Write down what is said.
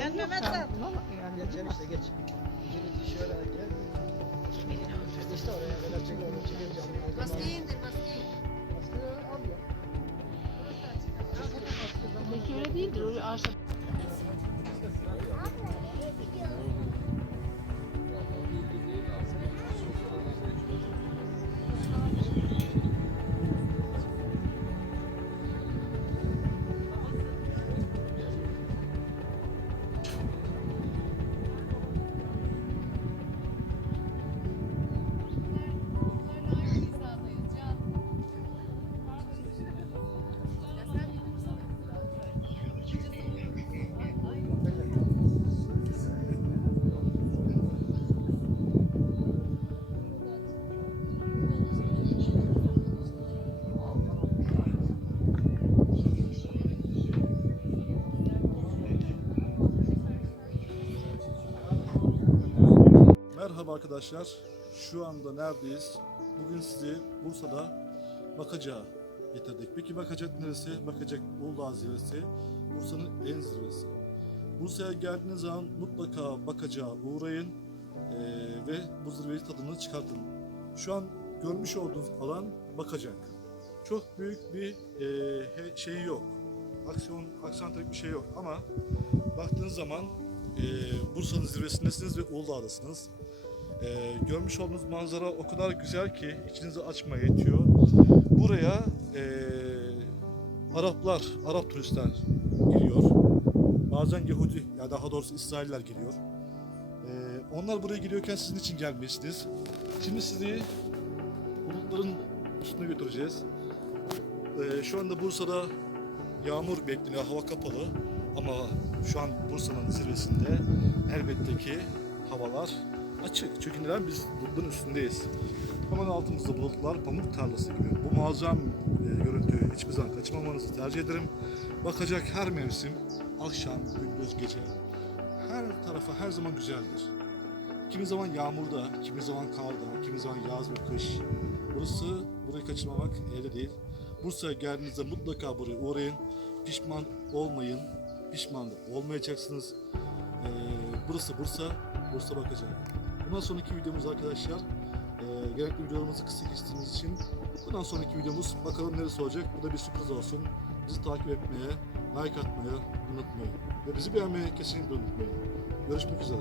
Gel Mehmet. Yani geçen işte geç. Şimdi şöyle gel. İşte oraya kadar çek oraya çekince. Maskeyi indir, maskeyi. Maskeyi al ya. Belki öyle değildir. Öyle arsa. Merhaba arkadaşlar. Şu anda neredeyiz? Bugün sizi Bursa'da Bakacak'a getirdik. Peki Bakacak neresi? Bakacak Uludağ zirvesi. Bursa'nın en zirvesi. Bursa'ya geldiğiniz zaman mutlaka Bakacak'a uğrayın eee, ve bu zirveyi tadını çıkartın. Şu an görmüş olduğunuz alan Bakacak. Çok büyük bir he- şey yok. Aksiyon, aksantrik bir şey yok ama baktığınız zaman eee, Bursa'nın zirvesindesiniz ve Uludağ'dasınız. Ee, görmüş olduğunuz manzara o kadar güzel ki içinizi açmaya yetiyor. Buraya ee, Araplar, Arap turistler geliyor. Bazen Yahudi ya daha doğrusu İsrailler geliyor. Ee, onlar buraya geliyorken sizin için gelmişsiniz. Şimdi sizi bulutların üstüne götüreceğiz. Ee, şu anda Bursa'da yağmur bekleniyor, hava kapalı. Ama şu an Bursa'nın zirvesinde elbette ki havalar açık. Çünkü neden? Biz bulutların üstündeyiz. Hemen altımızda bulutlar pamuk tarlası gibi. Bu muazzam e, görüntüyü hiçbir zaman kaçırmamanızı tercih ederim. Bakacak her mevsim, akşam, gündüz, gece her tarafa her zaman güzeldir. Kimi zaman yağmurda, kimi zaman karda, kimi zaman yaz ve kış. Burası, burayı kaçırmamak elde değil. Bursa'ya geldiğinizde mutlaka buraya uğrayın. Pişman olmayın. Pişman olmayacaksınız. Ee, burası Bursa, Bursa bakacak. Bundan sonraki videomuz arkadaşlar, e, genellikle videolarımızı kısa geçtiğimiz için bundan sonraki videomuz bakalım neresi olacak. Bu da bir sürpriz olsun. Bizi takip etmeye, like atmayı unutmayın. Ve bizi beğenmeyi kesinlikle unutmayın. Görüşmek üzere.